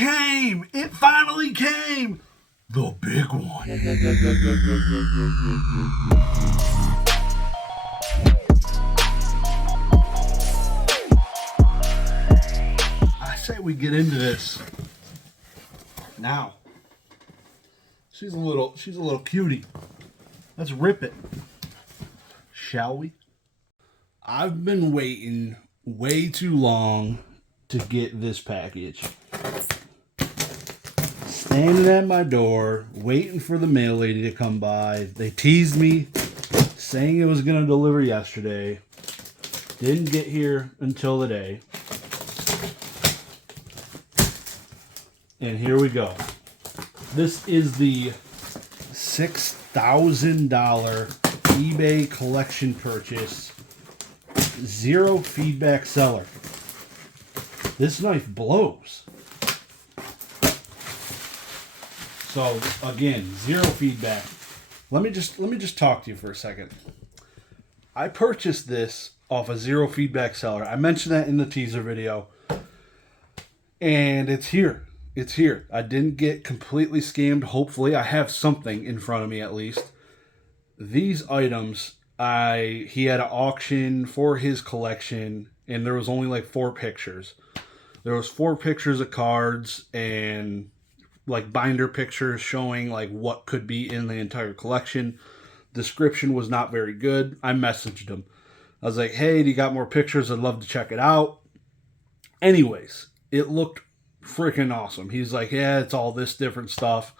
came! It finally came! The big one. I say we get into this now. She's a little cutie. Let's rip it. Shall we? I've been waiting way too long to get this package. Standing at my door, waiting for the mail lady to come by. They teased me, saying it was going to deliver yesterday. Didn't get here until today. And here we go. This is the $6,000 eBay collection purchase. Zero feedback seller. This knife blows. So again, zero feedback. Let me just talk to you for a second. I purchased this off a zero feedback seller. I mentioned that in the teaser video. And it's here. It's here. I didn't get completely scammed. Hopefully, I have something in front of me at least. These items, he had an auction for his collection, and there was only like 4 pictures. There was 4 pictures of cards and like binder pictures showing like what could be in the entire collection. Description was not very good. I messaged him. I was like, hey, do you got more pictures? I'd love to check it out. Anyways, it looked freaking awesome. He's like, yeah, it's all this different stuff.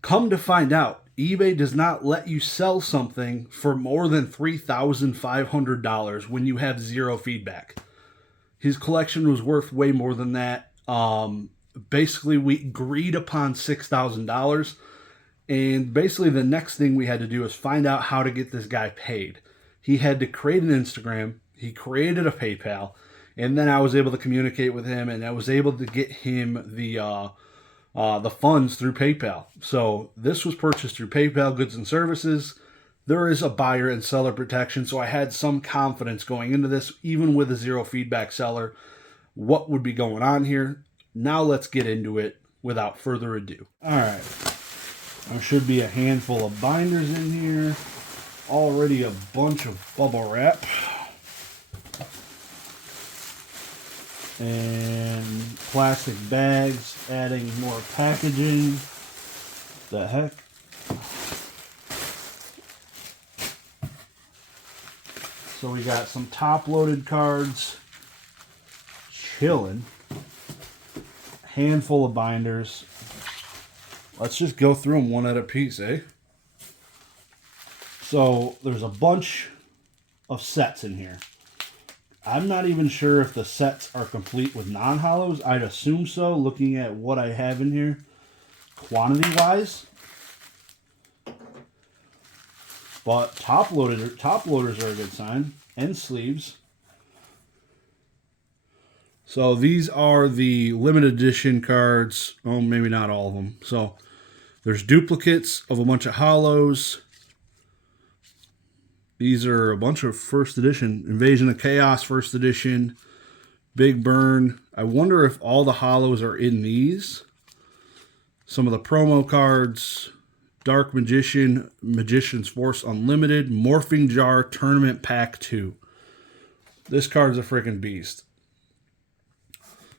Come to find out, eBay does not let you sell something for more than $3,500 when you have zero feedback. His collection was worth way more than that. Basically, we agreed upon $6,000. And basically, the next thing we had to do is find out how to get this guy paid. He had to create an Instagram. He created a PayPal. And then I was able to communicate with him, and I was able to get him the funds through PayPal. So this was purchased through PayPal Goods and Services. There is a buyer and seller protection, so I had some confidence going into this, even with a zero feedback seller, what would be going on here. Now let's get into it without further ado. All right. There should be a handful of binders in here. Already a bunch of bubble wrap. And plastic bags, adding more packaging. The heck? So we got some top-loaded cards, chilling. Handful of binders. Let's just go through them one at a piece, eh? So there's a bunch of sets in here. I'm not even sure if the sets are complete with non-hollows. I'd assume so, looking at what I have in here, quantity-wise. But top loaders are a good sign, and sleeves. So these are the limited edition cards. Oh, maybe not all of them. So there's duplicates of a bunch of hollows. These are a bunch of first edition. Invasion of Chaos first edition. Big Burn. I wonder if all the hollows are in these. Some of the promo cards. Dark Magician. Magician's Force Unlimited. Morphing Jar Tournament Pack 2. This card's a freaking beast.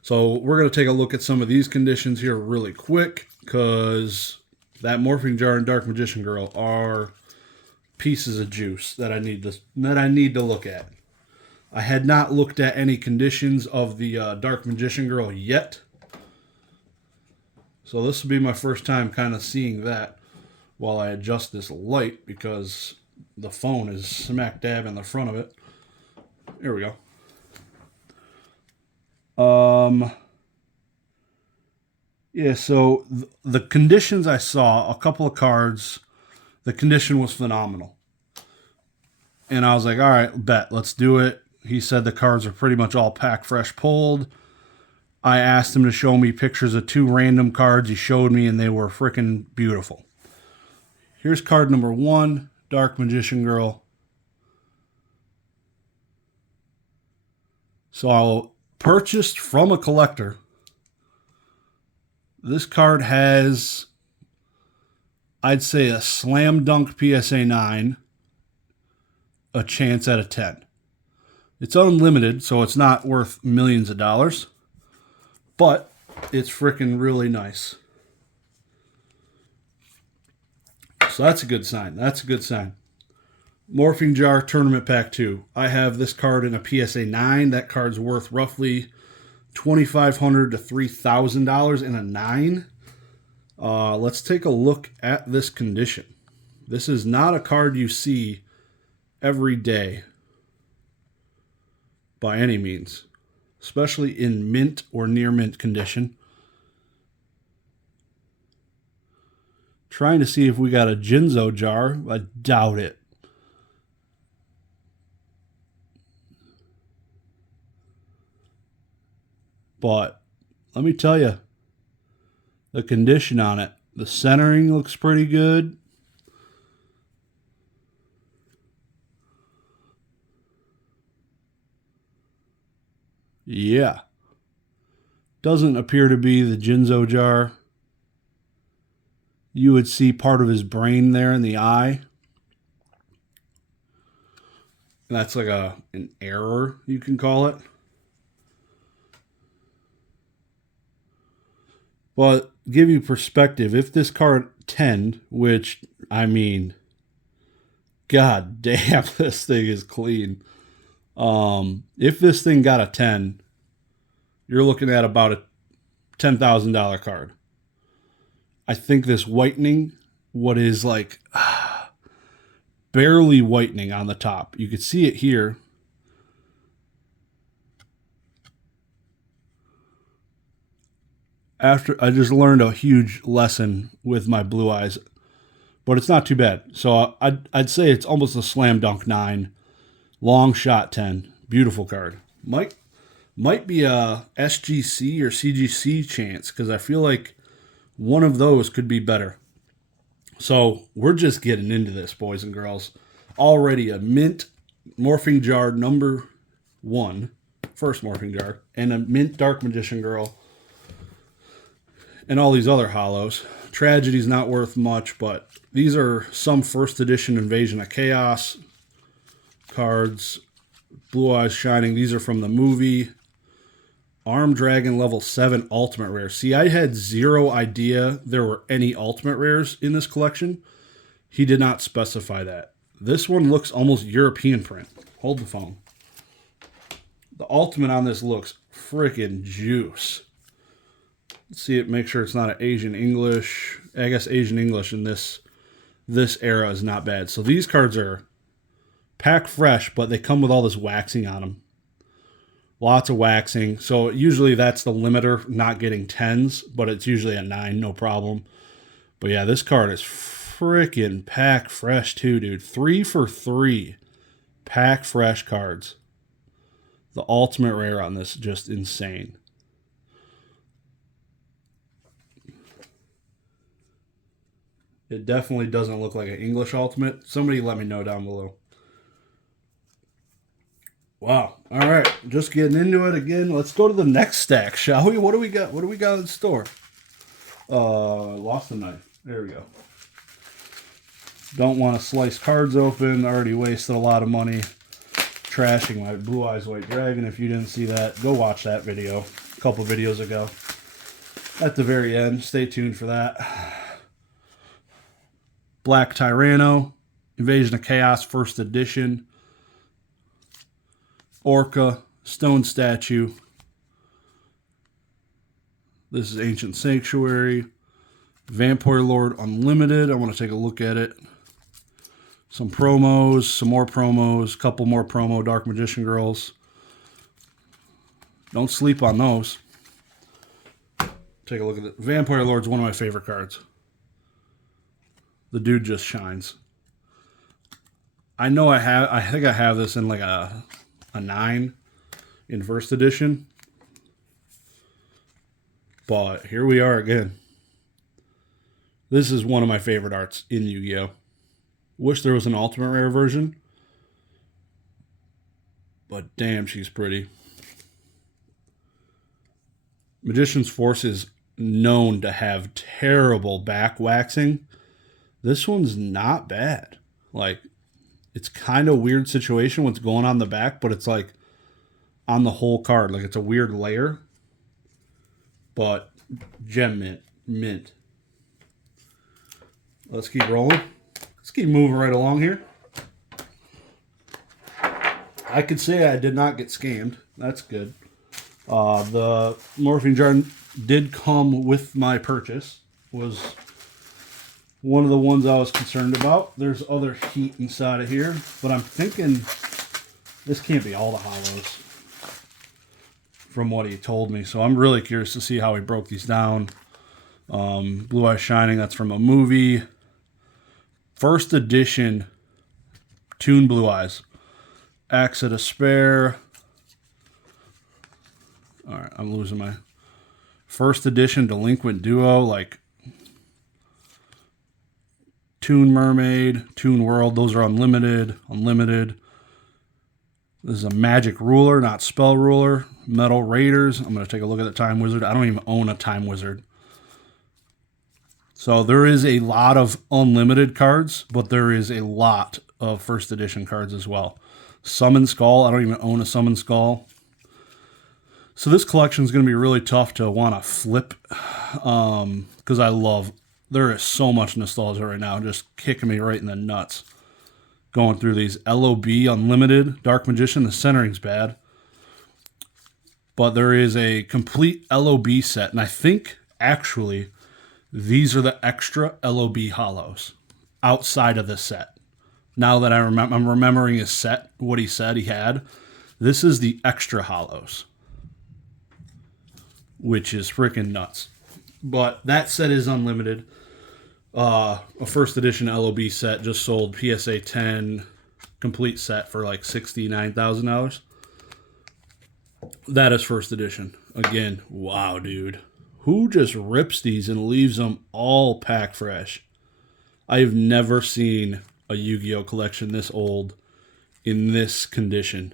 So we're going to take a look at some of these conditions here really quick, because that Morphing Jar and Dark Magician Girl are pieces of juice that I need to look at. I had not looked at any conditions of the Dark Magician Girl yet, so this will be my first time kind of seeing that while I adjust this light, because the phone is smack dab in the front of it. Here we go. Yeah, so the conditions I saw, a couple of cards, the condition was phenomenal. And I was like, all right, bet, let's do it. He said the cards are pretty much all pack fresh pulled. I asked him to show me pictures of 2 random cards. He showed me, and they were freaking beautiful. Here's card number 1, Dark Magician Girl. So I'll purchased from a collector. This card has, I'd say, a slam dunk PSA 9, a chance at a 10. It's unlimited, so it's not worth millions of dollars, but it's freaking really nice. So that's a good sign. That's a good sign. Morphing Jar Tournament Pack 2. I have this card in a PSA 9. That card's worth roughly $2,500 to $3,000 in a 9. Let's take a look at this condition. This is not a card you see every day by any means, especially in mint or near mint condition. Trying to see if we got a Jinzo jar. I doubt it. But let me tell you, the condition on it, the centering looks pretty good. Yeah. Doesn't appear to be the Jinzo jar. You would see part of his brain there in the eye. That's like an error, you can call it. But give you perspective, if this card 10, which, I mean, god damn, this thing is clean. If this thing got a 10, you're looking at about a $10,000 card. I think this whitening, what is like barely whitening on the top. You could see it here. After I just learned a huge lesson with my blue eyes, but it's not too bad. So I'd say it's almost a slam dunk 9, long shot 10. Beautiful card. Might be a SGC or CGC chance because I feel like one of those could be better. So we're just getting into this, boys and girls. Already a mint morphing jar number 1, first morphing jar, and a mint Dark Magician Girl. And all these other hollows. Tragedy's not worth much, but these are some first edition Invasion of Chaos cards. Blue Eyes Shining. These are from the movie. Arm Dragon level 7 Ultimate Rare. See, I had zero idea there were any Ultimate Rares in this collection. He did not specify that. This one looks almost European print. Hold the phone. The Ultimate on this looks freaking juice. See it, make sure it's not an Asian English. I guess Asian English in this era is not bad. So these cards are pack fresh, but they come with all this waxing on them. Lots of waxing. So usually that's the limiter, not getting 10s, but it's usually a 9, no problem. But yeah, this card is freaking pack fresh too, dude. 3 for 3 pack fresh cards. The ultimate rare on this is just insane. It definitely doesn't look like an English Ultimate. Somebody let me know down below. Wow. All right. Just getting into it again. Let's go to the next stack, shall we? What do we got? What do we got in store? Lost the knife. There we go. Don't want to slice cards open. Already wasted a lot of money trashing my Blue Eyes White Dragon. If you didn't see that, go watch that video a couple videos ago. At the very end. Stay tuned for that. Black Tyranno, Invasion of Chaos, first edition. Orca, Stone Statue. This is Ancient Sanctuary. Vampire Lord Unlimited. I want to take a look at it. Some promos, some more promos, couple more promo Dark Magician Girls. Don't sleep on those. Take a look at it. Vampire Lord's one of my favorite cards. The dude just shines. I know I think I have this in like a 9 in first edition. But here we are again. This is one of my favorite arts in Yu-Gi-Oh! Wish there was an ultimate rare version. But damn, she's pretty. Magician's Force is known to have terrible back waxing. This one's not bad. Like, it's kind of weird situation what's going on the back, but it's like on the whole card. Like, it's a weird layer. But gem mint. Mint. Let's keep rolling. Let's keep moving right along here. I could say I did not get scammed. That's good. The morphine jar did come with my purchase. Was one of the ones I was concerned about. There's other heat inside of here, but I'm thinking this can't be all the hollows from what he told me. So I'm really curious to see how he broke these down. Blue Eyes Shining, that's from a movie. First edition Toon Blue Eyes. Axe of Despair. All right, I'm losing my first edition Delinquent Duo, like Toon Mermaid, Toon World. Those are unlimited. Unlimited. This is a Magic Ruler, not Spell Ruler. Metal Raiders. I'm going to take a look at the Time Wizard. I don't even own a Time Wizard. So there is a lot of unlimited cards, but there is a lot of first edition cards as well. Summon Skull. I don't even own a Summon Skull. So this collection is going to be really tough to want to flip because there is so much nostalgia right now, just kicking me right in the nuts. Going through these LOB Unlimited, Dark Magician, the centering's bad. But there is a complete LOB set, and I think actually these are the extra LOB hollows outside of the set. Now that I'm remembering his set, what he said he had, this is the extra hollows, which is freaking nuts. But that set is unlimited. A first edition LOB set just sold PSA 10 complete set for like $69,000. That is first edition. Again, wow, dude. Who just rips these and leaves them all pack fresh? I've never seen a Yu-Gi-Oh collection this old in this condition.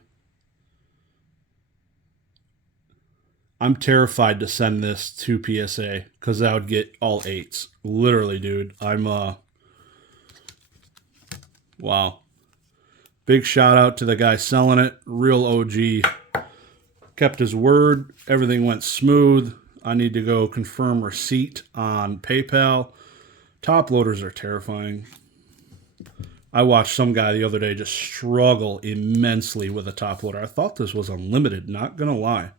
I'm terrified to send this to PSA because I would get all 8s. Literally, dude. Wow. Big shout out to the guy selling it. Real OG. Kept his word. Everything went smooth. I need to go confirm receipt on PayPal. Top loaders are terrifying. I watched some guy the other day just struggle immensely with a top loader. I thought this was unlimited, not gonna lie.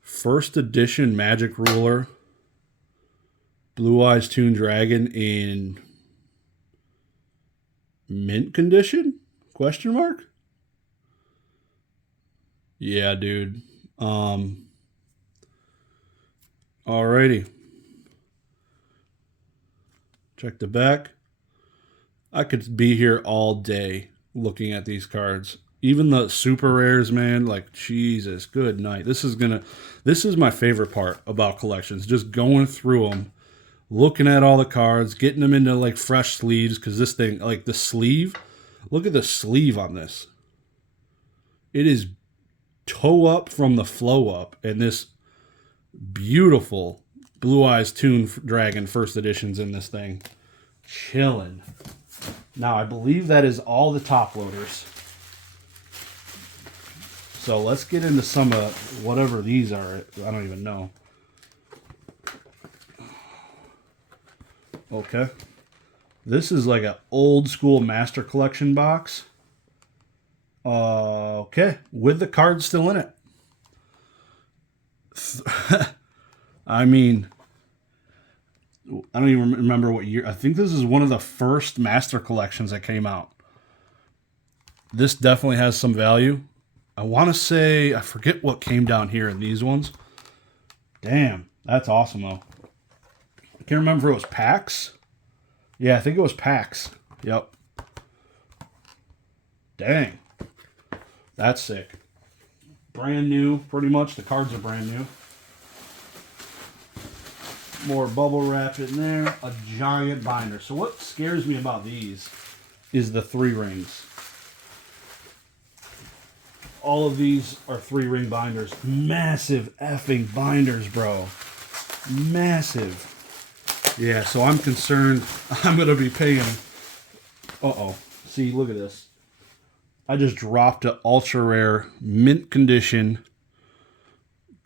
First edition Magic Ruler. Blue Eyes Toon Dragon in mint condition? Question mark? Yeah, dude. Alrighty. Check the back. I could be here all day looking at these cards. Even the super rares, man, like Jesus, good night. This is my favorite part about collections. Just going through them, looking at all the cards, getting them into like fresh sleeves, because this thing, like the sleeve, look at the sleeve on this. It is toe up from the flow up, and this beautiful Blue Eyes Toon Dragon first edition's in this thing. Chilling. Now, I believe that is all the top loaders. So let's get into some of whatever these are. I don't even know. Okay. This is like an old school Master Collection box. Okay. With the cards still in it. I mean, I don't even remember what year. I think this is one of the first Master Collections that came out. This definitely has some value. I want to say, I forget what came down here in these ones. Damn, that's awesome though. I can't remember if it was packs. Yeah, I think it was packs. Yep. Dang. That's sick. Brand new, pretty much. The cards are brand new. More bubble wrap in there. A giant binder. So what scares me about these is the 3 rings. All of these are 3-ring binders. Massive effing binders, bro. Massive. Yeah, so I'm concerned I'm going to be paying... Uh-oh. See, look at this. I just dropped an ultra rare mint condition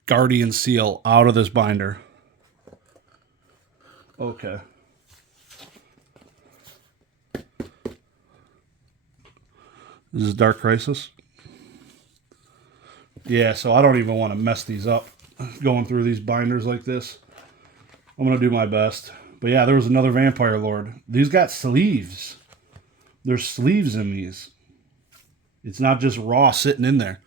Guardian Seal out of this binder. Okay. This is Dark Crisis. Yeah, so I don't even want to mess these up going through these binders like this. I'm going to do my best. But yeah, there was another Vampire Lord. These got sleeves. There's sleeves in these. It's not just raw sitting in there.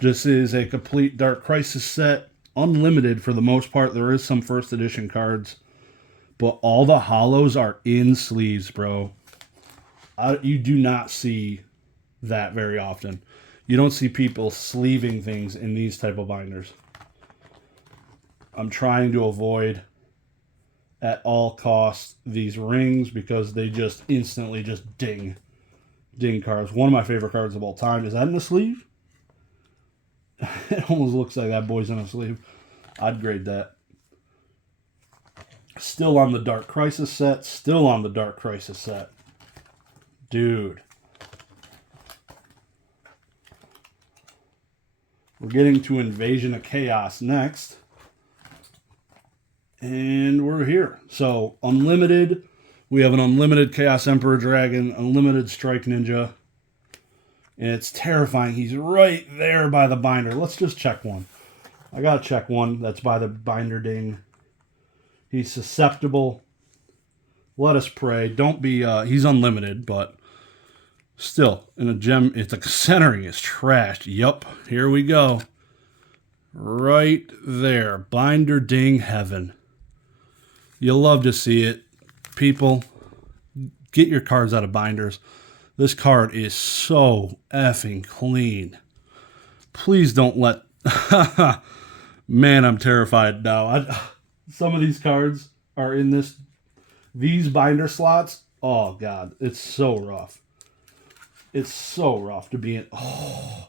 This is a complete Dark Crisis set. Unlimited for the most part. There is some first edition cards. But all the hollows are in sleeves, bro. You do not see that very often. You don't see people sleeving things in these type of binders. I'm trying to avoid at all costs these rings because they just instantly just ding cards. One of my favorite cards of all time. Is that in the sleeve? It almost looks like that boy's in a sleeve. I'd grade that. Still on the Dark Crisis set. Still on the Dark Crisis set. Dude. We're getting to Invasion of Chaos next. And we're here. So, unlimited. We have an unlimited Chaos Emperor Dragon, unlimited Strike Ninja. And it's terrifying. He's right there by the binder. Let's just check one. I gotta check one that's by the binder ding. He's susceptible. Let us pray. Don't be, he's unlimited, but still, in a gem, it's like centering is trashed. Yup, here we go. Right there. Binder ding heaven. You'll love to see it. People, get your cards out of binders. This card is so effing clean. Please don't let... Man, I'm terrified now. Some of these cards are in these binder slots. Oh, God. It's so rough. It's so rough to be in... Oh,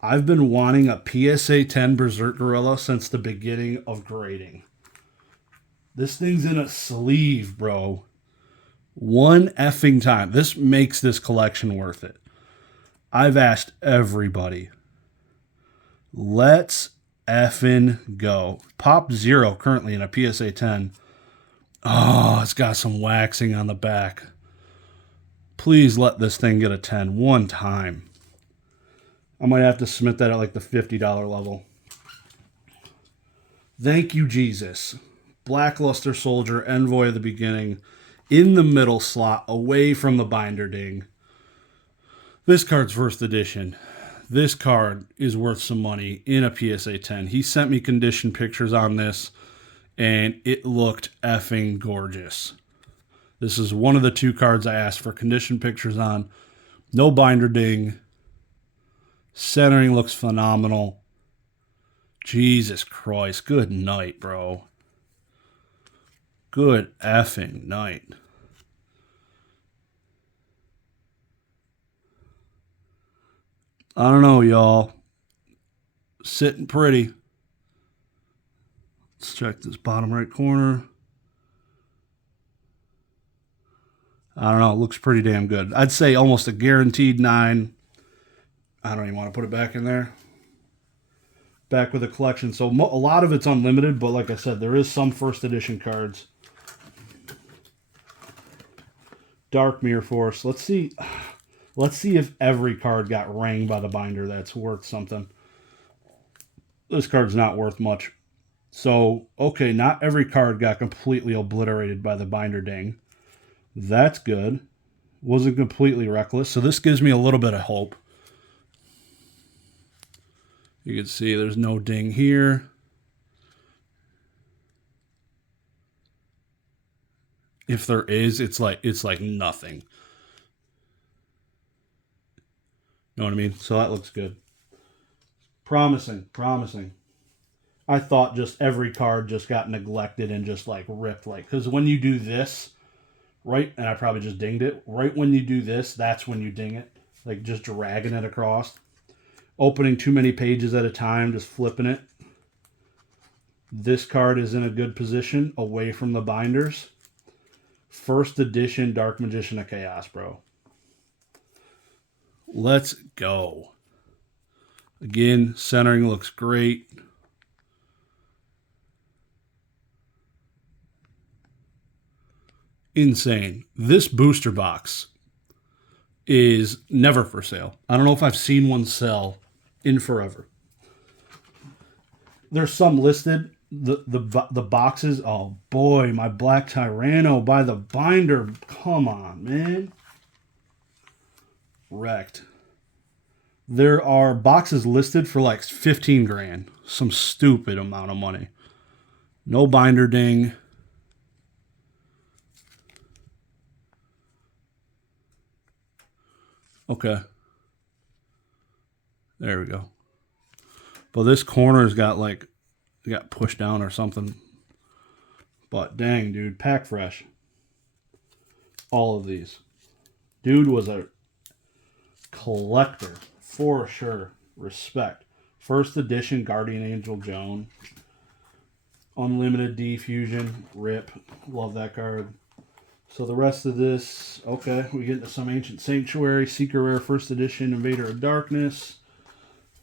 I've been wanting a PSA 10 Berserk Gorilla since the beginning of grading. This thing's in a sleeve, bro. One effing time. This makes this collection worth it. I've asked everybody. Let's effing go. Pop 0 currently in a PSA 10. Oh, it's got some waxing on the back. Please let this thing get a 10 one time. I might have to submit that at like the $50 level. Thank you, Jesus. Blackluster Soldier, Envoy of the Beginning, in the middle slot, away from the binder ding. This card's first edition. This card is worth some money in a PSA 10. He sent me condition pictures on this, and it looked effing gorgeous. This is one of the 2 cards I asked for condition pictures on. No binder ding. Centering looks phenomenal. Jesus Christ. Good night, bro. Good effing night. I don't know, y'all. Sitting pretty. Let's check this bottom right corner. I don't know. It looks pretty damn good. I'd say almost a guaranteed 9. I don't even want to put it back in there. Back with a collection. So a lot of it's unlimited, but like I said, there is some first edition cards. Dark Mirror Force. Let's see if every card got rang by the binder that's worth something. This card's not worth much. So, okay, not every card got completely obliterated by the binder ding. That's good. Wasn't completely reckless. So this gives me a little bit of hope. You can see there's no ding here. If there is, it's like nothing. Know what I mean? So that looks good. Promising. I thought just every card just got neglected and just like ripped. Like, because when you do this, right, and I probably just dinged it, right when you do this, that's when you ding it. Like just dragging it across. opening too many pages at a time, just flipping it. This card is in a good position away from the binders. First edition Dark Magician of Chaos, bro. Let's go. Again, centering looks great. Insane. This booster box is never for sale. I don't know if I've seen one sell in forever. There's some listed. The boxes, oh boy, my Black Tyranno by the binder. Come on, man. Wrecked. There are boxes listed for like 15 grand. Some stupid amount of money. No binder ding. Okay. There we go. But this corner's got like, got pushed down or something. But dang, dude, pack fresh. All of these. Dude was a collector for sure. Respect. First edition Guardian Angel Joan. Unlimited D Fusion. Rip. Love that card. So the rest of this, okay, we get into some Ancient Sanctuary, Secret Rare First Edition Invader of Darkness,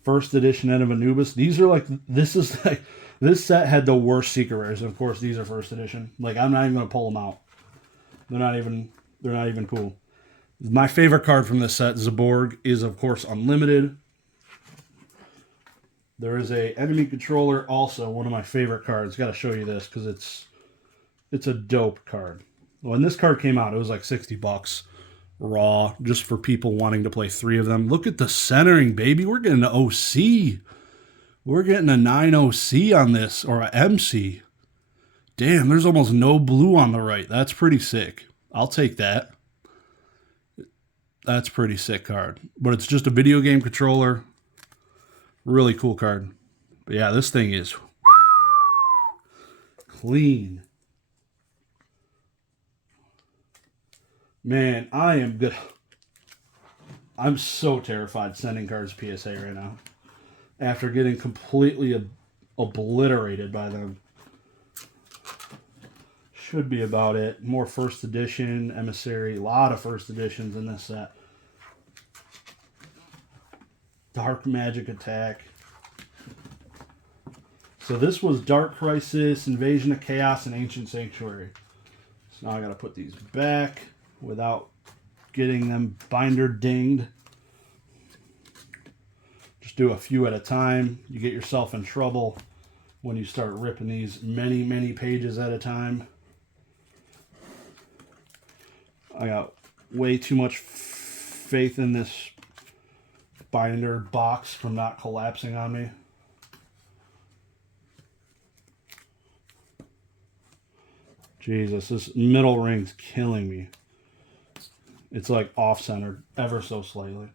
First Edition End of Anubis. These are like, this is like, this set had the worst Secret Rares, and of course these are First Edition. Like, I'm not even going to pull them out. They're not even cool. My favorite card from this set, Zaborg, is of course Unlimited. There is a Enemy Controller, also one of my favorite cards. Got to show you this because it's a dope card. When this card came out, it was like $60 raw, just for people wanting to play 3 of them. Look at the centering, baby. We're getting an OC. We're getting a 9 OC on this, or a MC. Damn, there's almost no blue on the right. That's pretty sick. I'll take that. That's pretty sick card. But it's just a video game controller. Really cool card. But yeah, this thing is clean. Man, I am good. I'm so terrified sending cards PSA right now. After getting completely obliterated by them. Should be about it. More first edition, Emissary. A lot of first editions in this set. Dark Magic Attack. So this was Dark Crisis, Invasion of Chaos, and Ancient Sanctuary. So now I gotta put these back without getting them binder dinged. Just do a few at a time. You get yourself in trouble when you start ripping these many pages at a time. I got way too much faith in this binder box from not collapsing on me. Jesus, this middle ring's killing me. It's like off-centered ever so slightly.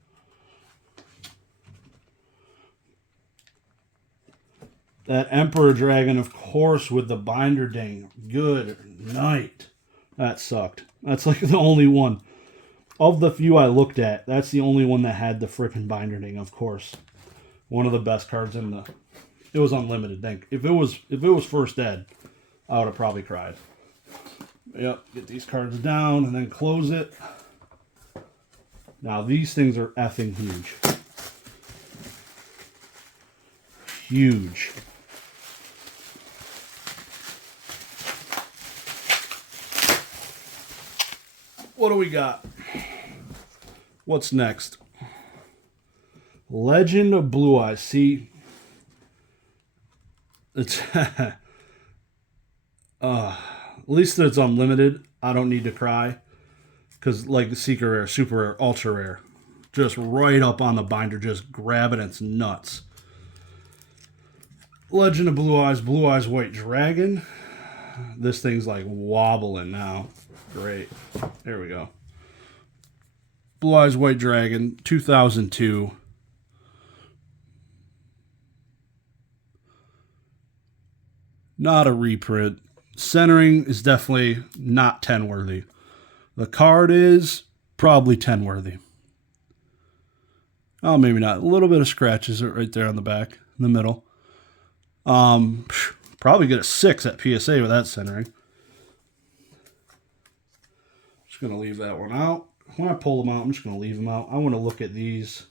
That Emperor Dragon, of course, with the binder ding. Good night. That sucked. That's like the only one. Of the few I looked at, that's the only one that had the frickin' binder ding, of course. One of the best cards in the... It was unlimited, think. If it was first ed, I would have probably cried. Yep, get these cards down and then close it. Now, these things are effing huge. Huge. What do we got? What's next? Legend of Blue Eyes. See, it's at least it's unlimited. I don't need to cry. Because like the Secret Rare, Super Rare, Ultra Rare, just right up on the binder, just grab it and it's nuts. Legend of Blue Eyes White Dragon. This thing's like wobbling now. Great. There we go. Blue Eyes White Dragon, 2002. Not a reprint. Centering is definitely not 10 worthy. The card is probably 10 worthy. Oh, maybe not. A little bit of scratches right there on the back, in the middle. Probably get a 6 at PSA with that centering. Just going to leave that one out. When I pull them out, I'm just going to leave them out. I want to look at these.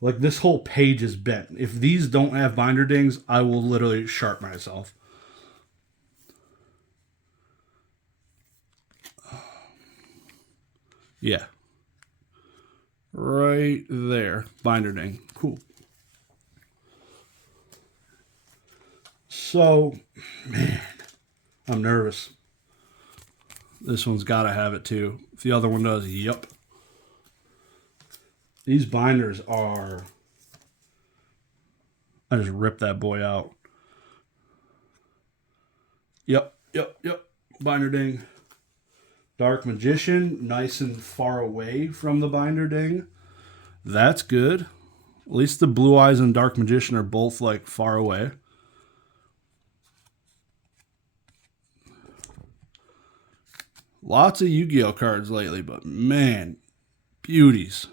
Like, this whole page is bent. If these don't have binder dings, I will literally sharp myself. Yeah. Right there. Binder ding. Cool. So, man, I'm nervous. This one's got to have it too. If the other one does, yep. These binders are... I just ripped that boy out. Yep. Binder ding. Dark Magician, nice and far away from the binder ding. That's good. At least the Blue Eyes and Dark Magician are both like far away. Lots of Yu-Gi-Oh cards lately, but man, beauties.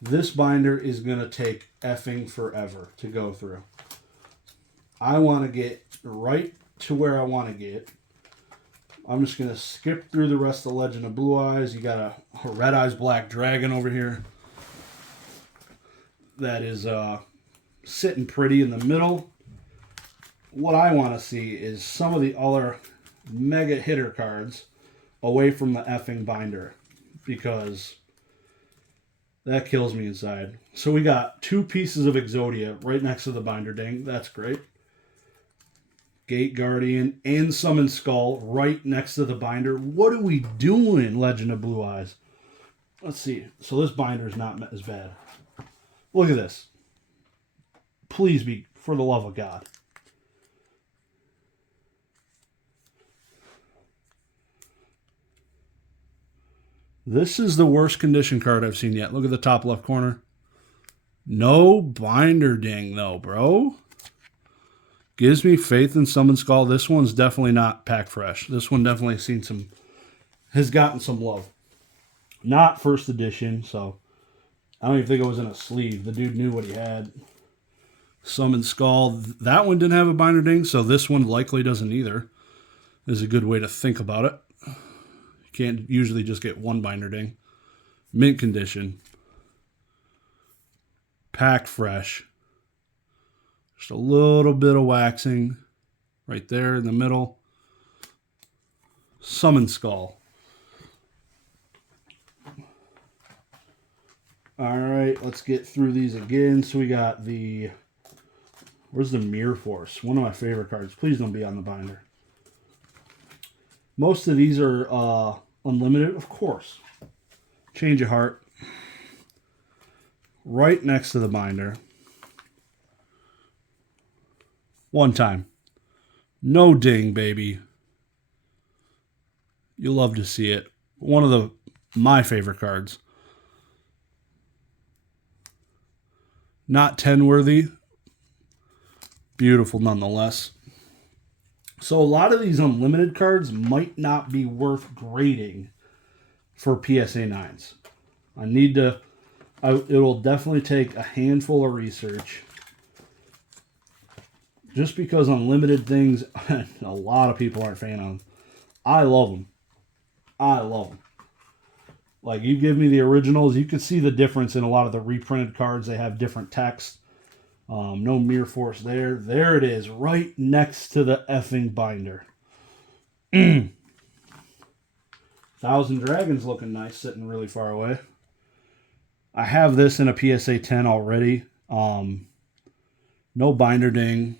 This binder is going to take effing forever to go through. I want to get right to where I want to get. I'm just going to skip through the rest of the Legend of Blue Eyes. You got a Red Eyes Black Dragon over here. That is sitting pretty in the middle. What I want to see is some of the other mega hitter cards away from the effing binder, because that kills me inside. So we got 2 pieces of Exodia right next to the binder ding. That's great. Gate Guardian and Summon Skull right next to the binder. What are we doing, Legend of Blue Eyes? Let's see. So this binder is not as bad. Look at this. Please be, for the love of God. This is the worst condition card I've seen yet. Look at the top left corner. No binder ding, though, bro. Gives me faith in Summon Skull. This one's definitely not pack fresh. This one definitely has gotten some love. Not first edition, so I don't even think it was in a sleeve. The dude knew what he had. Summon Skull. That one didn't have a binder ding, so this one likely doesn't either. Is a good way to think about it. Can't usually just get one binder ding. Mint condition. Packed fresh. Just a little bit of waxing right there in the middle. Summon Skull. Alright, let's get through these again. So we got the... Where's the Mirror Force? One of my favorite cards. Please don't be on the binder. Most of these are unlimited, of course. Change of Heart. Right next to the binder. One time. No ding, baby. You'll love to see it. One of my favorite cards. Not 10 worthy. Beautiful nonetheless. So a lot of these unlimited cards might not be worth grading for PSA 9s. It will definitely take a handful of research. Just because unlimited things, a lot of people aren't a fan of. I love them. I love them. Like, you give me the originals, you can see the difference in a lot of the reprinted cards. They have different text. No Mirror Force there. There it is, right next to the effing binder. Thousand Dragons looking nice, sitting really far away. I have this in a PSA 10 already. No binder ding.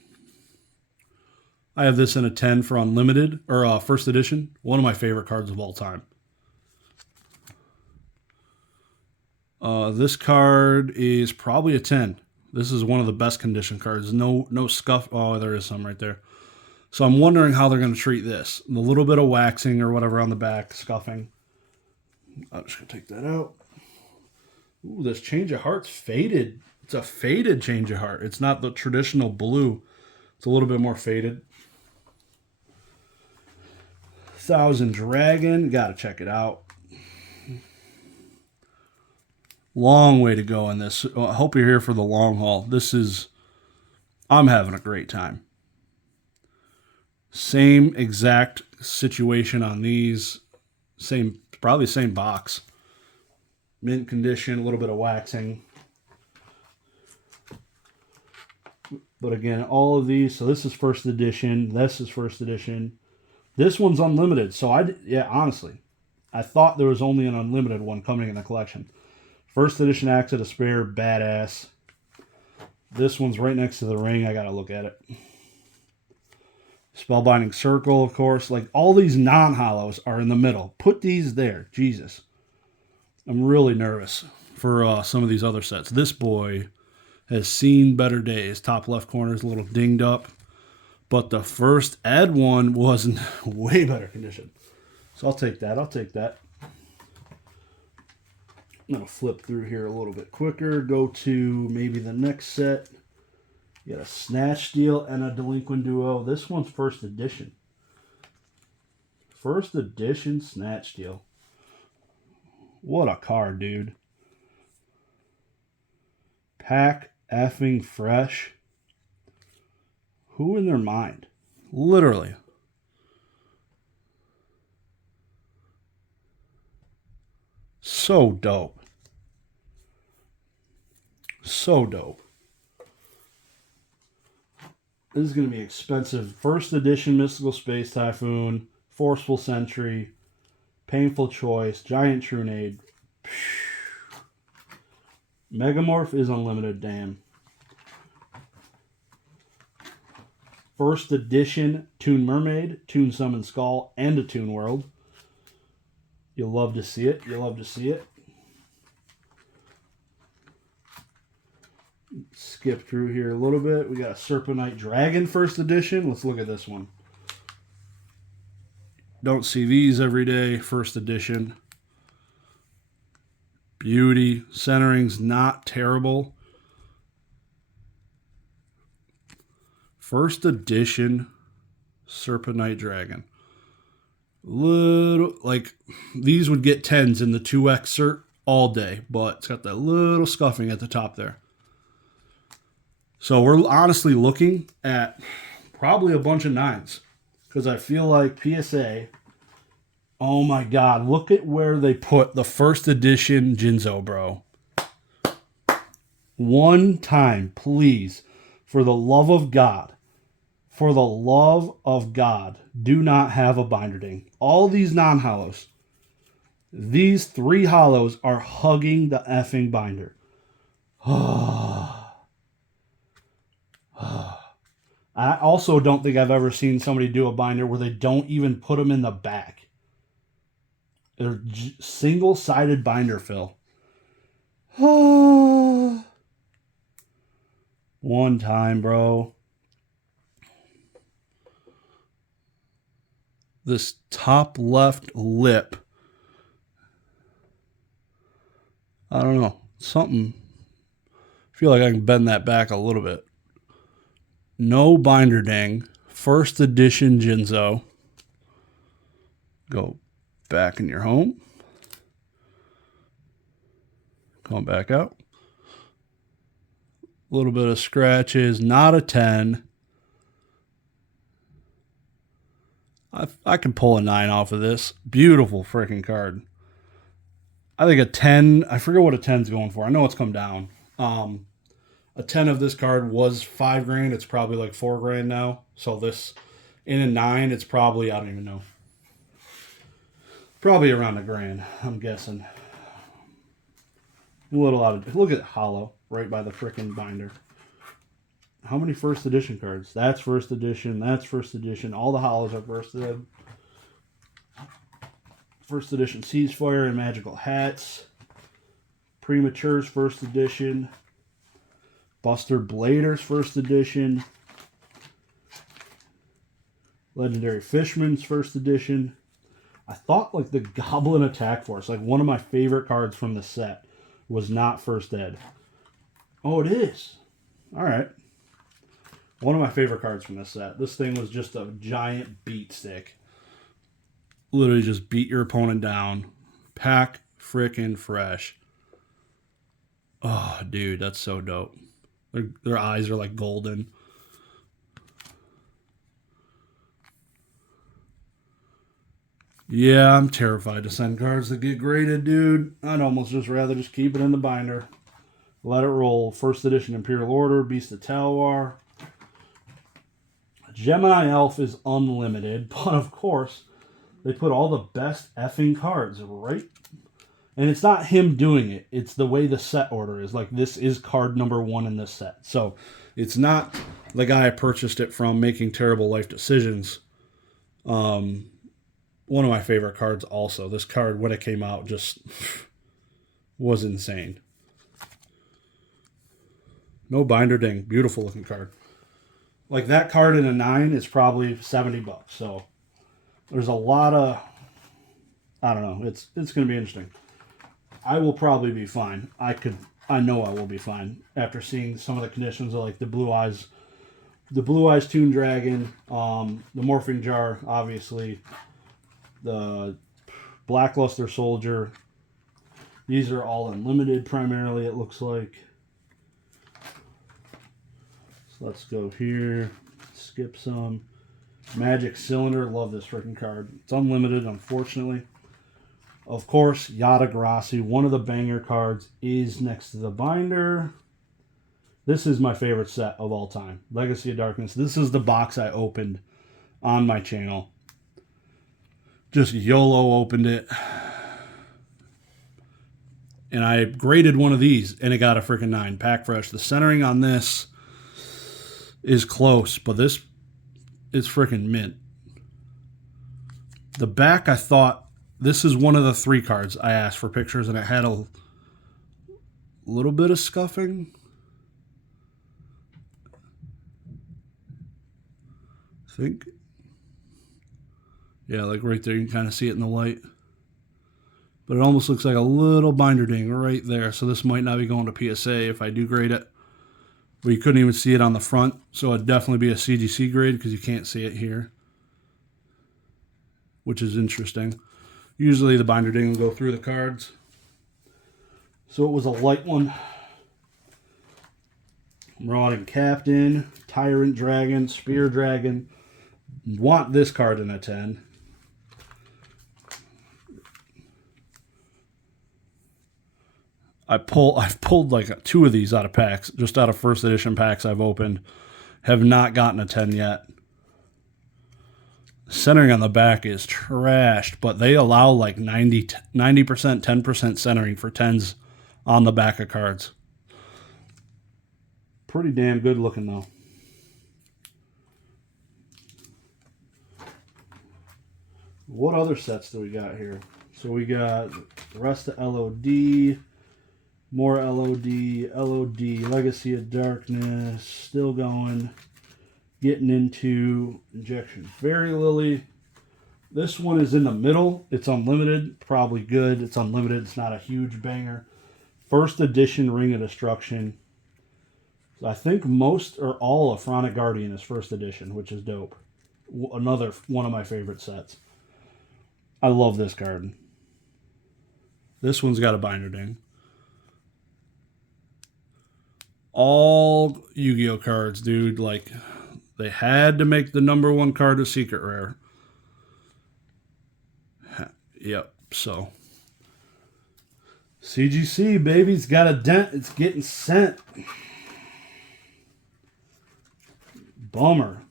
I have this in a 10 for Unlimited, or first edition. One of my favorite cards of all time. This card is probably a 10. This is one of the best condition cards. No scuff. Oh, there is some right there. So I'm wondering how they're going to treat this. The little bit of waxing or whatever on the back, scuffing. I'm just going to take that out. Ooh, this Change of Heart's faded. It's a faded Change of Heart. It's not the traditional blue. It's a little bit more faded. Thousand Dragon. Got to check it out. Long way to go in this. I hope you're here for the long haul. I'm having a great time. Same exact situation on these. Probably same box. Mint condition, a little bit of waxing. But again, all of these, so this is first edition. This is first edition. This one's unlimited. So honestly, I thought there was only an unlimited one coming in the collection. First edition Axe of Despair, badass. This one's right next to the ring. I gotta look at it. Spellbinding Circle, of course. Like, all these non-hollows are in the middle. Put these there. Jesus. I'm really nervous for some of these other sets. This boy has seen better days. Top left corner is a little dinged up. But the first Ed one was in way better condition. So I'll take that. I'm going to flip through here a little bit quicker. Go to maybe the next set. You got a Snatch Steal and a Delinquent Duo. This one's first edition. First edition Snatch Steal. What a card, dude. Pack effing fresh. Who in their mind? Literally. So dope. So dope. This is going to be expensive. First edition Mystical Space Typhoon, Forceful Sentry, Painful Choice, Giant Trunade. Megamorph is unlimited, damn. First edition Toon Mermaid, Toon Summon Skull, and a Toon World. You'll love to see it. Skip through here a little bit. We got a Serpentite Dragon first edition. Let's look at this one. Don't see these every day. First edition. Beauty. Centering's not terrible. First edition Serpentite Dragon. Little, like, these would get 10s in the 2X cert all day, but it's got that little scuffing at the top there. So we're honestly looking at probably a bunch of 9s, because I feel like PSA, oh my God, look at where they put the first edition Jinzo, bro. One time, please, for the love of God, do not have a binder ding. All these non-hollows, these 3 hollows are hugging the effing binder. I also don't think I've ever seen somebody do a binder where they don't even put them in the back. They're single-sided binder fill. One time, bro. This top left lip. I don't know. Something. I feel like I can bend that back a little bit. No binder ding. First edition Jinzo. Go back in your home. Come back out. A little bit of scratches. Not a 10. I can pull a 9 off of this. Beautiful freaking card. I think a 10. I forget what a 10's going for. I know it's come down. A 10 of this card was $5,000. It's probably like $4,000 now. So this, in a 9, it's probably, I don't even know. Probably around $1,000, I'm guessing. A little out of, look at hollow right by the frickin' binder. How many first edition cards? That's first edition. That's first edition. All the hollows are first edition. First edition Ceasefire and Magical Hats. Prematures first edition. Buster Bladers first edition. Legendary Fishman's first edition. I thought like the Goblin Attack Force, like one of my favorite cards from the set, was not first ed. Oh, it is. All right. One of my favorite cards from this set. This thing was just a giant beat stick. Literally just beat your opponent down. Pack frickin' fresh. Oh, dude, that's so dope. Their eyes are like golden. Yeah, I'm terrified to send cards that get graded, dude. I'd almost just rather just keep it in the binder. Let it roll. First edition Imperial Order, Beast of Talwar. Gemini Elf is unlimited, but of course, they put all the best effing cards, right? And it's not him doing it. It's the way the set order is. Like, this is card number 1 in this set. So, it's not the guy I purchased it from making terrible life decisions. One of my favorite cards also. This card, when it came out, just was insane. No binder ding. Beautiful looking card. Like, that card in a 9 is probably $70. So, there's a lot of... I don't know. It's going to be interesting. I will probably be fine. I know I will be fine after seeing some of the conditions of like the Blue Eyes Toon Dragon, the Morphing Jar, obviously, the Blackluster Soldier. These are all unlimited primarily, it looks like. So let's go here, skip some. Magic Cylinder, love this freaking card. It's unlimited, unfortunately. Of course, Yada Grassi, one of the banger cards, is next to the binder. This is my favorite set of all time. Legacy of Darkness. This is the box I opened on my channel. Just YOLO opened it. And I graded one of these, and it got a freaking 9. Pack Fresh. The centering on this is close, but this is freaking mint. The back, I thought, this is one of the 3 cards I asked for pictures, and it had a little bit of scuffing. I think. Yeah, like right there, you can kind of see it in the light. But it almost looks like a little binder ding right there. So this might not be going to PSA if I do grade it. But you couldn't even see it on the front. So it'd definitely be a CGC grade because you can't see it here. Which is interesting. Usually the binder ding will go through the cards. So it was a light one. Marauding Captain, Tyrant Dragon, Spear Dragon. Want this card in a 10. I've pulled like 2 of these out of packs, just out of first edition packs I've opened. Have not gotten a 10 yet. Centering on the back is trashed, but they allow like 90%, 10% centering for 10s on the back of cards. Pretty damn good looking though. What other sets do we got here? So we got the rest of LOD, more LOD, Legacy of Darkness, still going. Getting into Injection Fairy Lily. This one is in the middle. It's unlimited. Probably good. It's unlimited. It's not a huge banger. First edition Ring of Destruction. So I think most or all of Pharaonic Guardian is first edition, which is dope. Another one of my favorite sets. I love this card. This one's got a binder ding. All Yu-Gi-Oh cards, dude. Like, they had to make the number 1 card a secret rare. Yep, so. CGC, baby. It's got a dent. It's getting sent. Bummer.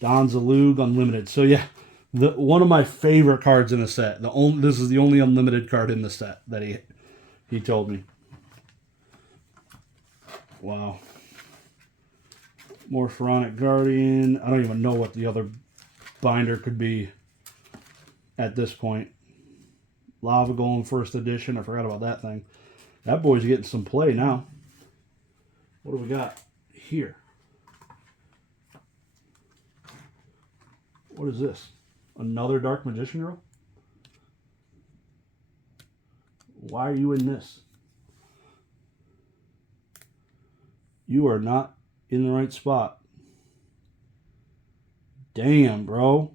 Don Zalug Unlimited. So, yeah, one of my favorite cards in the set. This is the only unlimited card in the set that he told me. Wow. More Pharaonic Guardian. I don't even know what the other binder could be at this point. Lava Golem first edition. I forgot about that thing. That boy's getting some play now. What do we got here? What is this? Another Dark Magician Girl? Why are you in this? You are not in the right spot. Damn, bro.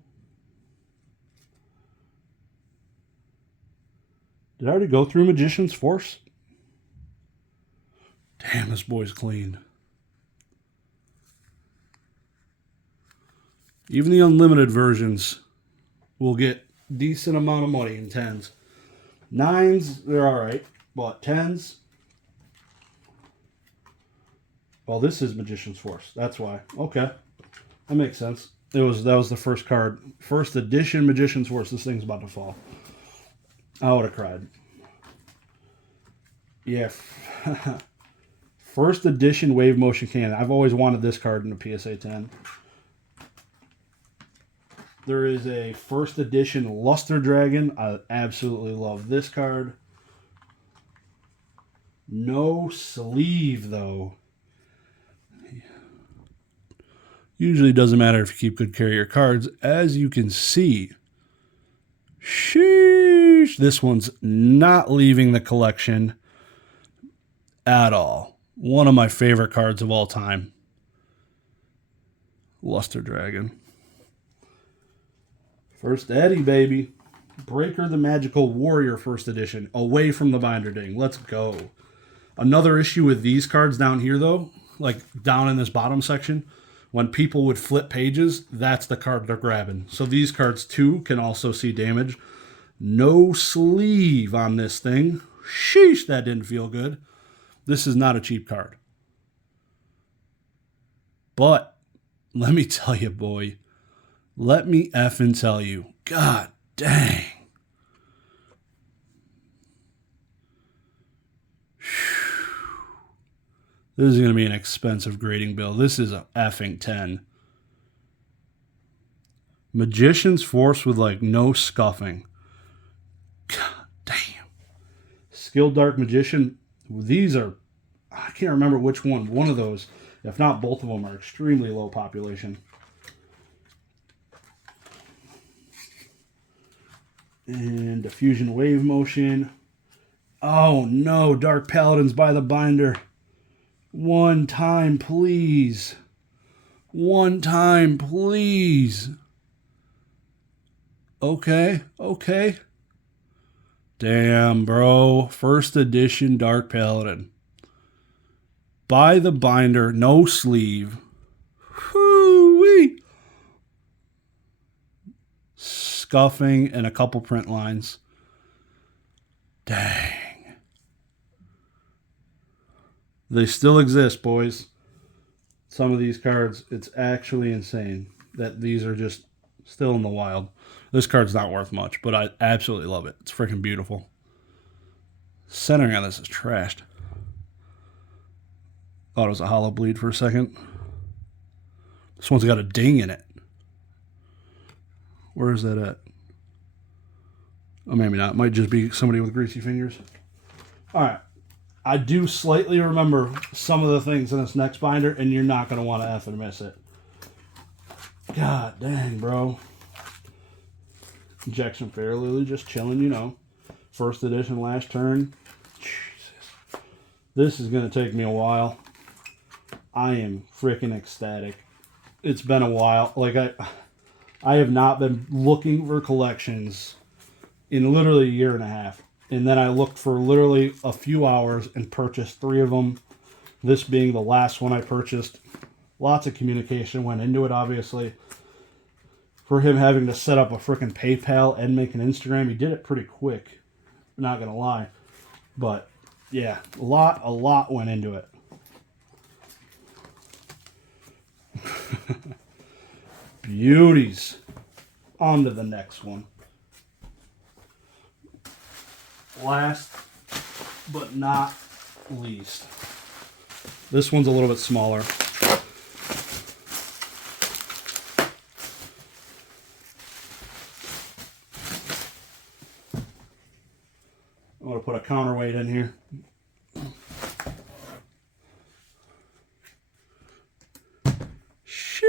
Did I already go through Magician's Force? Damn, this boy's clean. Even the unlimited versions will get decent amount of money in 10s. 9s, they're alright. But 10s... Well, this is Magician's Force. That's why. Okay. That makes sense. That was the first card. First edition Magician's Force. This thing's about to fall. I would have cried. Yeah. First edition Wave Motion Cannon. I've always wanted this card in a PSA 10. There is a first edition Luster Dragon. I absolutely love this card. No sleeve, though. Usually doesn't matter if you keep good care of your cards. As you can see, sheesh, this one's not leaving the collection at all. One of my favorite cards of all time. Luster Dragon. First Eddie, baby. Breaker the Magical Warrior first edition. Away from the binder ding. Let's go. Another issue with these cards down here, though, like down in this bottom section, when people would flip pages, that's the card they're grabbing. So these cards, too, can also see damage. No sleeve on this thing. Sheesh, that didn't feel good. This is not a cheap card. But, let me tell you, boy. Let me effing tell you. God dang. This is going to be an expensive grading bill. This is a effing 10. Magician's Force with like no scuffing. God damn. Skilled Dark Magician. These are, I can't remember which one. One of those, if not both of them, are extremely low population. And Diffusion Wave Motion. Oh no, Dark Paladins by the binder. One time, please. One time, please. Okay, okay. Damn, bro. First edition Dark Paladin. By the binder, no sleeve. Whoo-wee. Scuffing and a couple print lines. Dang. They still exist, boys. Some of these cards, it's actually insane that these are just still in the wild. This card's not worth much, but I absolutely love it. It's freaking beautiful. Centering on this is trashed. Thought it was a hollow bleed for a second. This one's got a ding in it. Where is that at? Oh, maybe not. It might just be somebody with greasy fingers. All right. I do slightly remember some of the things in this next binder, and you're not going to want to effing miss it. God dang, bro. Injection Fair Lily just chilling, you know. First edition, last turn. Jesus. This is going to take me a while. I am freaking ecstatic. It's been a while. Like, I have not been looking for collections in literally a year and a half. And then I looked for literally a few hours and purchased 3 of them. This being the last one I purchased. Lots of communication went into it, obviously. For him having to set up a freaking PayPal and make an Instagram, he did it pretty quick. Not going to lie. But, yeah, a lot went into it. Beauties. On to the next one. Last but not least. This one's a little bit smaller. I'm going to put a counterweight in here. Sheesh.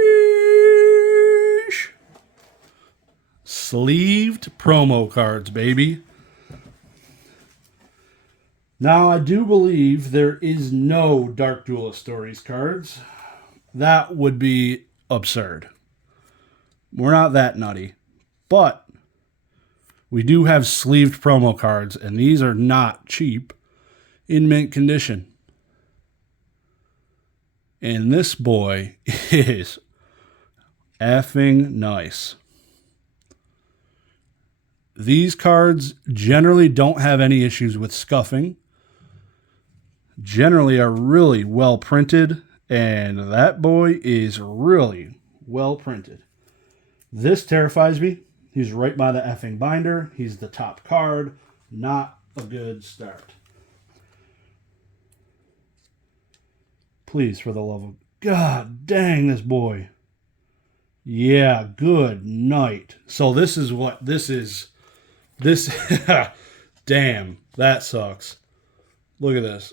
Sleeved promo cards, baby. Now, I do believe there is no Dark Duelist Stories cards. That would be absurd. We're not that nutty. But we do have sleeved promo cards, and these are not cheap in mint condition. And this boy is effing nice. These cards generally don't have any issues with scuffing. Generally are really well printed, and that boy is really well printed. This terrifies me. He's right by the effing binder. He's the top card. Not a good start. Please, for the love of God, dang this boy. Yeah, good night. So this is what this is. This, damn, that sucks. Look at this.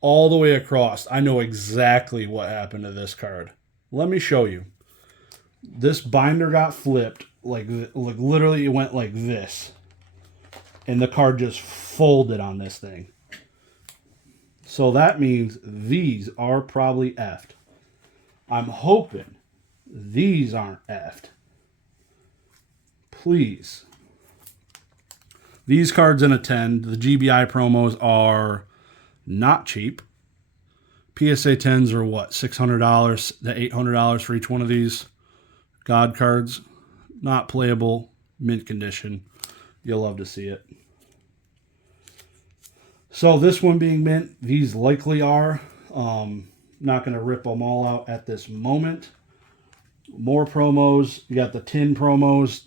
All the way across. I know exactly what happened to this card. Let me show you. This binder got flipped. Like literally it went like this. And the card just folded on this thing. So that means these are probably effed. I'm hoping these aren't effed. Please. These cards in a 10, the GBI promos are not cheap. PSA 10s are what, $600 to $800 for each one of these God cards. Not playable, mint condition. You'll love to see it. So this one being mint, these likely are. Not going to rip them all out at this moment. More promos. You got the tin promos.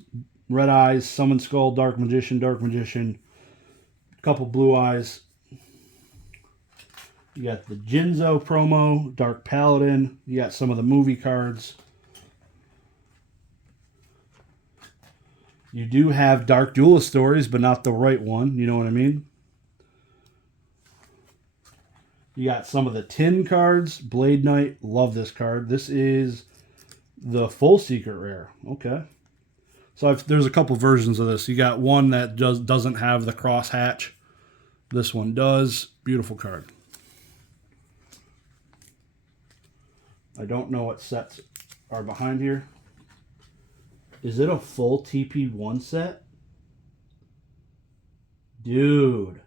Red Eyes, Summon Skull, Dark Magician, a couple Blue Eyes. You got the Jinzo promo, Dark Paladin. You got some of the movie cards. You do have Dark Duelist Stories, but not the right one. You know what I mean? You got some of the tin cards. Blade Knight, love this card. This is the full secret rare. Okay. So there's a couple versions of this. You got one that doesn't have the cross hatch. This one does. Beautiful card. I don't know what sets are behind here. Is it a full TP1 set? Dude.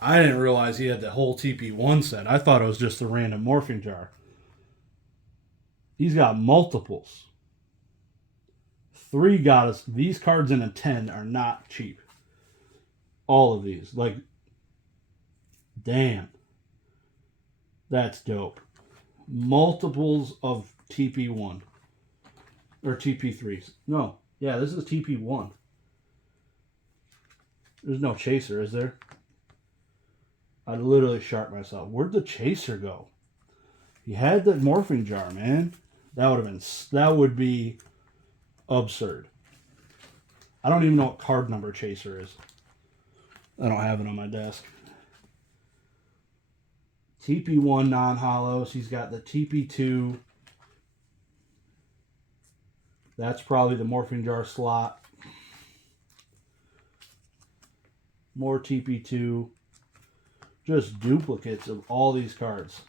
I didn't realize he had the whole TP1 set. I thought it was just a random morphing jar. He's got multiples. 3 goddess. These cards in a 10 are not cheap. All of these. Like, damn. That's dope. Multiples of TP1. Or TP3s. No. Yeah, this is TP1. There's no chaser, is there? I literally sharp myself. Where'd the chaser go? He had the morphing jar, man. That would be absurd. I don't even know what card number chaser is. I don't have it on my desk. TP1 non-hollows. He's got the TP2. That's probably the morphing jar slot. More TP2. Just duplicates of all these cards.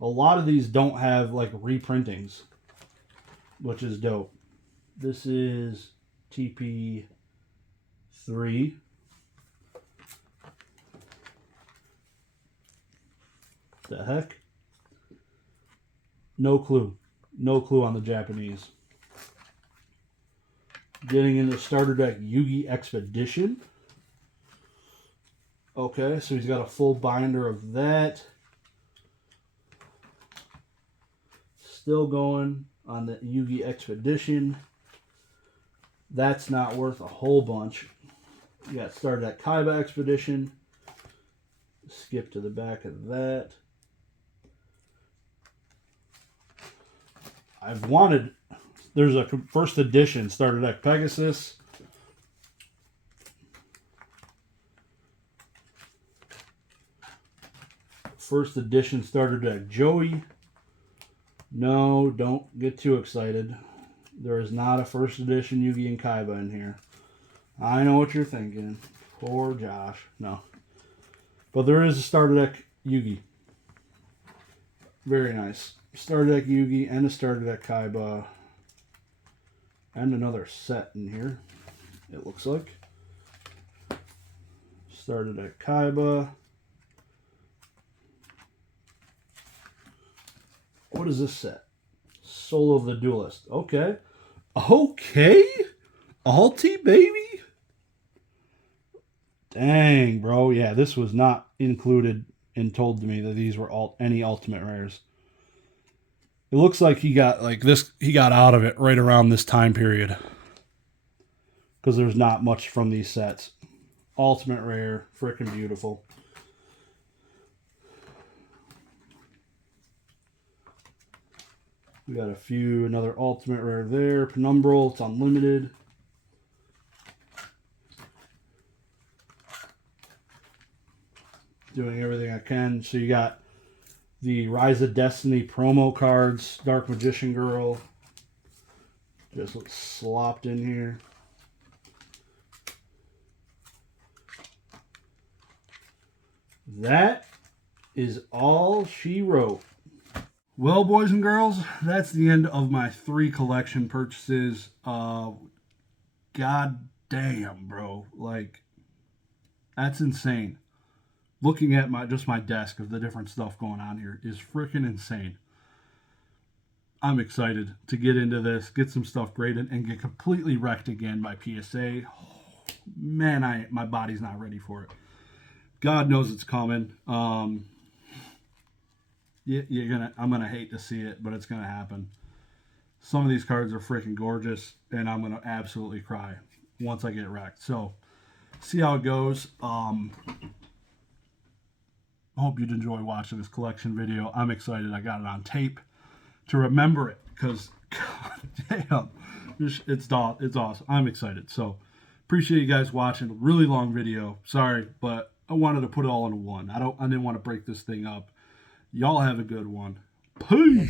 A lot of these don't have like reprintings, which is dope. This is TP3. The heck? No clue. No clue on the Japanese. Getting into starter deck Yugi Expedition. Okay, so he's got a full binder of that. Still going on the Yugi Expedition. That's not worth a whole bunch. You got started at Kaiba Expedition. Skip to the back of that. There's a first edition starter deck Pegasus. First edition starter deck Joey. No, don't get too excited. There is not a first edition Yugi and Kaiba in here. I know what you're thinking. Poor Josh. No. But there is a starter deck Yugi. Very nice. Starter deck Yugi and a starter deck Kaiba. And another set in here, it looks like. Starter deck Kaiba. What is this set? Soul of the Duelist. Okay. Okay. Alti, baby. Dang, bro. Yeah, this was not included and told to me that these were any ultimate rares. It looks like he got like this. He got out of it right around this time period because there's not much from these sets. Ultimate rare, freaking beautiful. We got another ultimate rare there. Penumbral, it's unlimited. Doing everything I can. So you got the Rise of Destiny promo cards, Dark Magician Girl. Just looks slopped in here. That is all she wrote. Well, boys and girls, that's the end of my 3 collection purchases. God damn, bro. Like, that's insane. Looking at my desk of the different stuff going on here is freaking insane. I'm excited to get into this, get some stuff graded, and get completely wrecked again by PSA. Oh, man, my body's not ready for it. God knows it's coming. I'm gonna hate to see it, but it's gonna happen. Some of these cards are freaking gorgeous, and I'm gonna absolutely cry once I get wrecked. So, see how it goes. I hope you'd enjoy watching this collection video. I'm excited. I got it on tape to remember it because, god damn, it's awesome. I'm excited. So, appreciate you guys watching. Really long video. Sorry, but I wanted to put it all into one. I didn't want to break this thing up. Y'all have a good one. Peace.